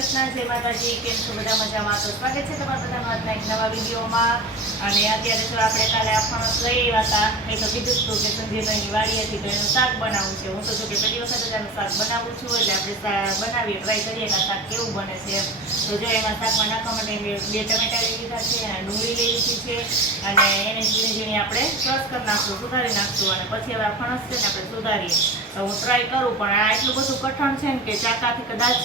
કૃષ્ણ, જય માતાજી, કેમ છો? બધા મજામાં? તો સ્વાગત છે તમારા બધાનો આજના એક નવા વિડીયોમાં. અને અત્યારે જો આપણે કાલે આપવાનો લઈ આવ્યા હતા. એ તો કીધું હતું કે સંજયભાઈની વાડી હતી તો એનું શાક બનાવવું છે. હું તો જો કે પહેલી વખત જ આનું શાક બનાવું છું, એટલે આપણે બનાવીએ ટ્રાય કરીએ કે શાક કેવું બને છે તો જો એમાં શાકમાં નાખવા માટે બે ટમેટા લઈ લીધા છે અને ડુંગળી લઈ લીધી છે. અને એને ઝીણી ઝીણી આપણે ક્રશ કરી નાખશું, સુધારી નાખશું. અને પછી હવે આ ફણસ છે ને આપણે સુધારીએ. તો હું ટ્રાય કરું, પણ આ એટલું બધું કઠણ છે ને કે ચાકાથી કદાચ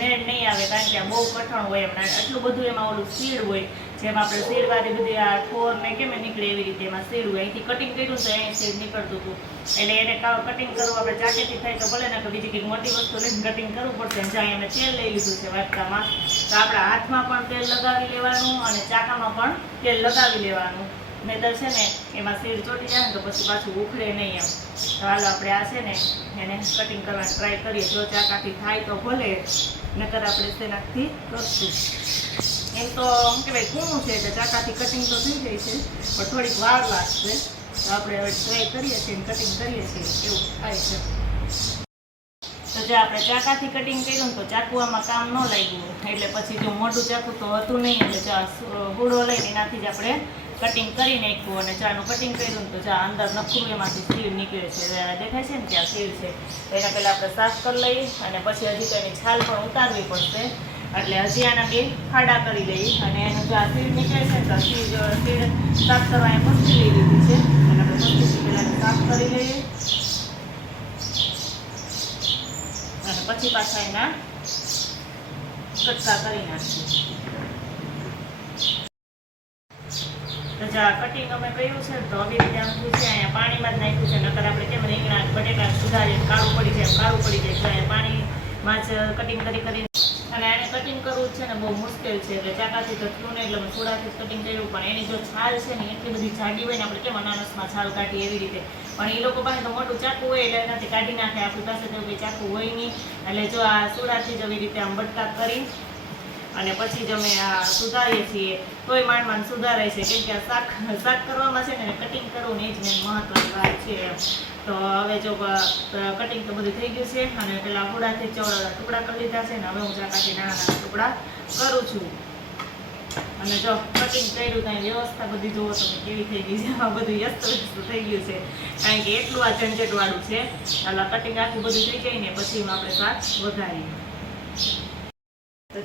મેળ નહીં આવે, કારણ કે આ બહુ કઠણ હોય એમ એટલું બધું એમાં ઓલું સીડ હોય, જેમ આપણે સીડવાળી બધી આ ઠોર ને કેમ નીકળે એવી રીતે એમાં સીડ હોય. અહીંથી કટિંગ કર્યું તો અહીં સીડ નીકળતું હતું. એટલે એને કટિંગ કરવું આપણે ચાકેથી થાય તો ભલે ને કે બીજી કંઈક મોટી વસ્તુ લઈને કટિંગ કરવું પડશે. જ્યાં અમે તેલ લઈ લીધું છે વાટકામાં, તો આપણા હાથમાં પણ તેલ લગાવી લેવાનું અને ચાકામાં પણ તેલ લગાવી લેવાનું. નહીતર છે ને, એમાં સીડ ચોટી જાય ને તો પછી પાછું ઉખડે નહીં એમ. તો હાલો આપણે આ છે ને, એને કટિંગ કરવાની ટ્રાય કરીએ. જો ચાકાથી થાય તો ભલે, નકર આપણે શેનાથી કરશું. એમ તો શું કહેવાય કૂણું છે એટલે ચાકાથી કટિંગ તો થઈ જાય છે, પણ થોડીક વાર લાગશે. તો આપણે હવે ટ્રાય કરીએ છીએ કટિંગ કરીએ છીએ, એવું થાય છે. તો જો આપણે ચાકાથી કટિંગ કર્યું ને તો ચાકુ આમાં કામ ન લાગ્યું. એટલે પછી જો મોટું ચાકુ તો હતું નહીં, એટલે હુડો લઈને એનાથી જ આપણે કટિંગ કરી નાખ્યું અને ચાનું કટિંગ કર્યું તો ચા અંદર નખું એમાંથી સીડ નીકળે છે. દેખાય છે ને ત્યાં સીડ છે. એના પહેલાં આપણે સાફ કરી લઈએ અને પછી હજી તો એની છાલ પણ ઉતારવી પડશે. એટલે હજી આના બે ખાડા કરી લઈએ અને એનું જો આ સીડ નીકળે છે તો સીડ સીડ સાફ કરવા એ મસ્તી લઈ લીધી છે. અને આપણે મસ્તીથી પહેલાં સાફ કરી લઈએ. અને પછી પાછા એના કટકા કરી નાખીએ તો જા, કટિંગ અમે કર્યું છે, તો આવી છે, અહીંયા પાણીમાં જ નાખ્યું છે, નકર આપણે કેમ રીંગણા બટેકા સુધારીએ, કાળું પડી જાય, કાળું પડી જાય અહીંયા પાણીમાં જ કટિંગ કરી કરી અને એને કટિંગ કરવું છે ને બહુ મુશ્કેલ છે, એટલે ચાકાથી તો થયું ને એટલે જ કટિંગ કર્યું, પણ એની જો છાલ છે ને, એટલી બધી જાડી હોય ને, આપણે કેમ અનાનસમાં છાલ કાઢીએ એવી રીતે. પણ એ લોકો પાસે તો મોટું ચાકુ હોય, એટલે એનાથી કાઢી નાખે, આપણી પાસે તો ચાકુ હોય નહીં, એટલે જો આ સુરાથી જ આવી રીતે આમ બટકા કરી અને પછી જ અમે આ સુધારીએ છીએ. તોય માંડ માંડ સુધારાય છે. કેમ કે આ શાક શાક કરવામાં છે ને કટિંગ કરવું ને એ જ મેન મહત્વની વાત છે તો હવે જો કટિંગ તો બધું થઈ ગયું છે. અને પેલા હોડાથી ચોળા ટુકડા કરી લીધા છે ને હવે હું ચાકાથી નાના નાના ટુકડા કરું છું. અને જો કટિંગ કર્યું ત્યાં વ્યવસ્થા બધી જોવો તમે કેવી થઈ ગઈ છે. આમાં બધું વ્યસ્ત વ્યસ્ત થઈ ગયું છે. કારણ કે એટલું આ ઝંઝટવાળું છે. એટલે કટિંગ આખું બધું થઈ જાય ને પછી આપણે શાક વઘારીએ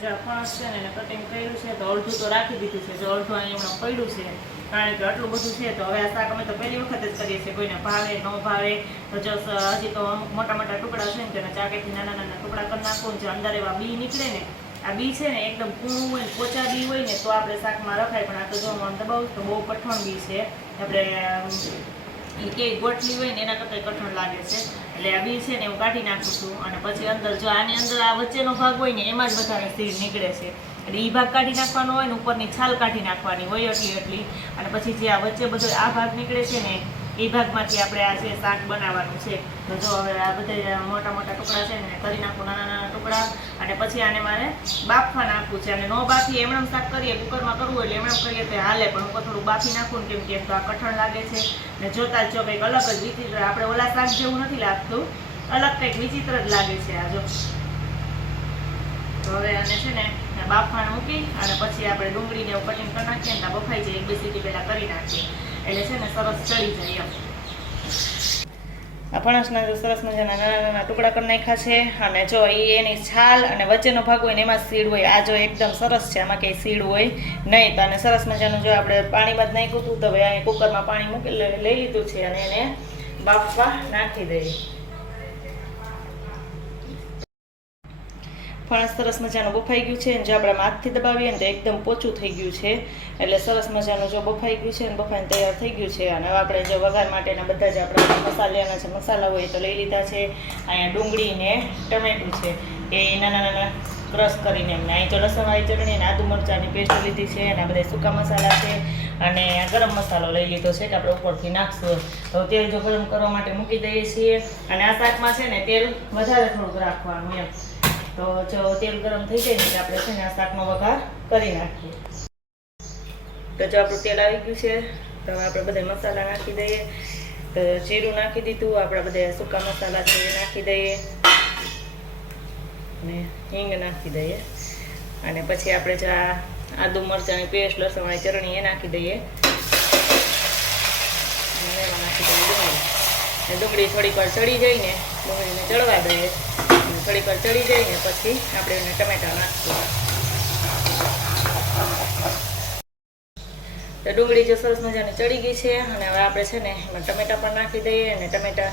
ફણસ છે ને એને કટિંગ કર્યું છે તો અડધું તો રાખી દીધું છે. જો અડધું હમણાં પડ્યું છે, કારણ કે આટલું બધું છે તો હવે આ શાક અમે તો પહેલી વખત જ કરીએ છીએ. કોઈને ભાવે, ન ભાવે જો હજી તો અમુક મોટા મોટા ટુકડા છે ને તેના ચાકેથી નાના નાના ટુકડા કરી નાખો જે અંદર એવા બી નીકળે ને, આ બી છે ને એકદમ કૂણું હોય પોચા બી હોય ને તો આપણે શાકમાં રખાય. પણ આ તો જો દબાવું તો બહુ કઠણ બી છે. આપણે કે ગોઠલી હોય ને એના કરતાં કઠણ લાગે છે. એટલે આ બી છે ને હું કાઢી નાખું છું. અને પછી અંદર જો આની અંદર આ વચ્ચેનો ભાગ હોય ને, એમાં જ વધારે સ્થિર નીકળે છે. એટલે એ ભાગ કાઢી નાખવાનો હોય ને, ઉપરની છાલ કાઢી નાખવાની હોય એટલી એટલી. અને પછી જે આ વચ્ચે બધો આ ભાગ નીકળે છે ને એ ભાગમાંથી આપણે આ છે શાક બનાવવાનું છે, તો જો હવે આ બધા મોટા મોટા ટુકડા છે ને કરી નાખું, નાના નાના ટુકડા, અને પછી આને મારે બાફવા નાખવું છે. અને નો બાફી એમણે શાક કરીએ, કુકરમાં કરવું એટલે એમણે કરીએ તો હાલે, પણ હું થોડું બાફી નાખું ને કેમ કે તો આ કઠણ લાગે છે. ને જોતા જ જો કંઈક અલગ જ વિચિત્ર, આપણે ઓલા શાક જેવું નથી લાગતું, અલગ કંઈક વિચિત્ર જ લાગે છે આ જો. હવે આને છે ને બાફાણ મૂકી, અને પછી આપણે ડુંગળીને કટિંગ કરી નાખીએ ને બફાઈ જાય, એક બે સીટી પહેલાં કરી નાખીએ. એટલે છે ને સરસ ચડી જાય ફણસના જો સરસ મજાના નાના નાના ટુકડા કરી નાખ્યા છે અને જો એ એની છાલ અને વચ્ચેનો ભાગ હોય ને એમાં સીડ હોય. આ જો એકદમ સરસ છે, આમાં કંઈ સીડ હોય નહીં. તો અને સરસ મજાનું જો આપણે પાણીમાં જ નાખ્યું હતું, તો હવે અહીં કુકરમાં પાણી મૂકી લઈ લીધું છે અને એને બાફવા નાખી દઈએ. ફણસ સરસ મજાનું બફાઈ ગયું છે અને જો આપણે હાથથી દબાવીએ ને તો એકદમ પોચું થઈ ગયું છે. એટલે સરસ મજાનું જો બફાઈ ગયું છે અને બફાઈને તૈયાર થઈ ગયું છે. અને હવે આપણે જો વઘાર માટેના બધા જ આપણા મસાલાના જે મસાલા હોય તો લઈ લીધા છે. અહીંયા ડુંગળી ને ટમેટું છે. એ નાના નાના ક્રશ કરીને એમને અહીં જો લસણવાળી ચટણી અને આદુ મરચાંની પેસ્ટ લીધી છે અને આ બધા સૂકા મસાલા છે. અને ગરમ મસાલો લઈ લીધો છે કે આપણે ઉપરથી નાખશું. તો તેલ જો ગરમ કરવા માટે મૂકી દઈએ છીએ. અને આ શાકમાં છે ને તેલ વધારે થોડુંક રાખવાનું એમ. તો જો તેલ ગરમ થઈ જાય ને આપણે છે ને આ શાકનો વઘાર કરી નાખીએ. તો જો આપણું તેલ આવી ગયું છે, તો આપણે બધા મસાલા નાખી દઈએ. તો જીરું નાખી દીધું, આપણા બધા સૂકા મસાલા છે એ નાખી દઈએ. અને હિંગ નાખી દઈએ. અને પછી આપણે જે આ આદુ મરચાંની પેસ્ટ લસણની ચટણી એ નાખી દઈએ. નાખી દઈએ ડુંગળી. ડુંગળી થોડીક વાર ચડી જઈને ડુંગળીને ચડવા દઈએ. થોડીક વાર ચડી જઈને પછી આપણે એને ટમેટા નાખીએ તો ડુંગળી જે સરસ મજાની ચડી ગઈ છે અને હવે આપણે છે ને એમાં ટમેટા પણ નાખી દઈએ અને ટમેટા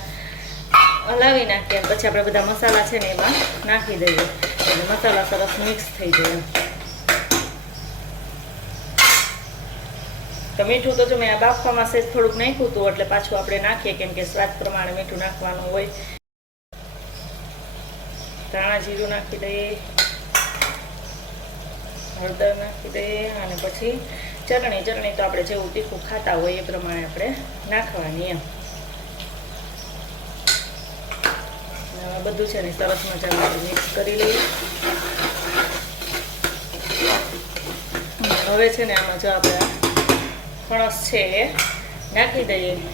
હલાવી નાખીએ પછી આપણે બધા મસાલા છે ને એમાં નાખી દઈએ. એટલે મસાલા સરસ મિક્સ થઈ જાય. તો મીઠું તો જો મેં આ બાફવામાં સેજ થોડુંક નાખ્યું હતું, એટલે પાછું આપણે નાખીએ, કેમ કે સ્વાદ પ્રમાણે મીઠું નાખવાનું હોય. ધાણા જીરું નાખી દઈએ. હળદર નાખી દઈએ અને પછી ચટણી ચટણી તો આપણે જેવું તીખું ખાતા હોય એ પ્રમાણે આપણે નાખવાની એમ. બધું છે ને સરસ મજાનું મિક્સ કરી લઈએ. હવે છે ને આમાં જો આપણે ફણસ છે એ નાખી દઈએ અને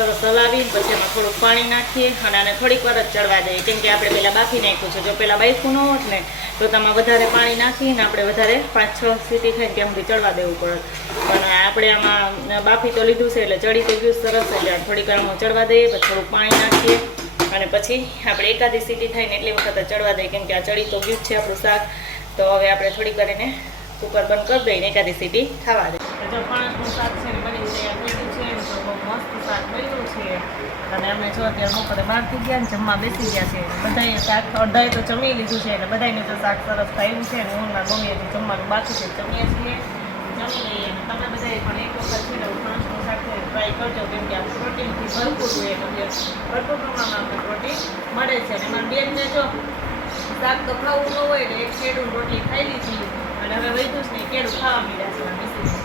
સરસ હલાવી પછી એમાં થોડુંક પાણી નાખીએ અને આને થોડીક વાર જ ચડવા દઈએ. કેમ કે આપણે પહેલાં બાફી નાખ્યું છે. જો પહેલાં બાફું ન હોત ને, તો તેમાં વધારે પાણી નાખીને આપણે વધારે પાંચ છ સીટી થાય ત્યાં સુધી ચડવા દેવું પડે. પણ આપણે આમાં બાફી તો લીધું છે એટલે ચડી તો ગયું સરસ એટલે થોડીક વાર ચડવા દઈએ, પછી થોડુંક પાણી નાખીએ અને પછી આપણે એકાદી સીટી થાય ને એટલી વખત ચડવા દઈએ. કેમ કે આ ચડી તો ગયું છે આપણું શાક. તો હવે આપણે થોડીક વાર એને કુકર બંધ કરી દઈને એકાદી સીટી થવા દઈએ. જો ફણસનું શાક છે બની તૈયાર થઈ ગયું છે તો બહુ મસ્ત છે. અને અમે જો અત્યારે બપોરે બહારથી ગયા ને જમવા બેસી ગયા છે. બધાએ શાક અડધાએ તો જમી લીધું છે અને બધાને તો શાક સરસ ખાયું છે અને હું ના મમ્મીએ હજી જમવાનું બાકી છે. જમીએ છીએ, જમી લઈએ તમે બધાએ પણ એક વખત છે ને ફણસનું શાક છે ટ્રાય કરજો, કેમ કે આ પ્રોટીનથી ભરપૂર હોય એટલે ભરપૂર પ્રમાણમાં આપણે પ્રોટીન મળે છે. અને મારા બેનને જો શાક તો ખાવું ન હોય એટલે એક કેળું રોટલી ખાઈ લીધી અને હવે વૈધું જ નહીં, કેળું ખાવા મળ્યા છે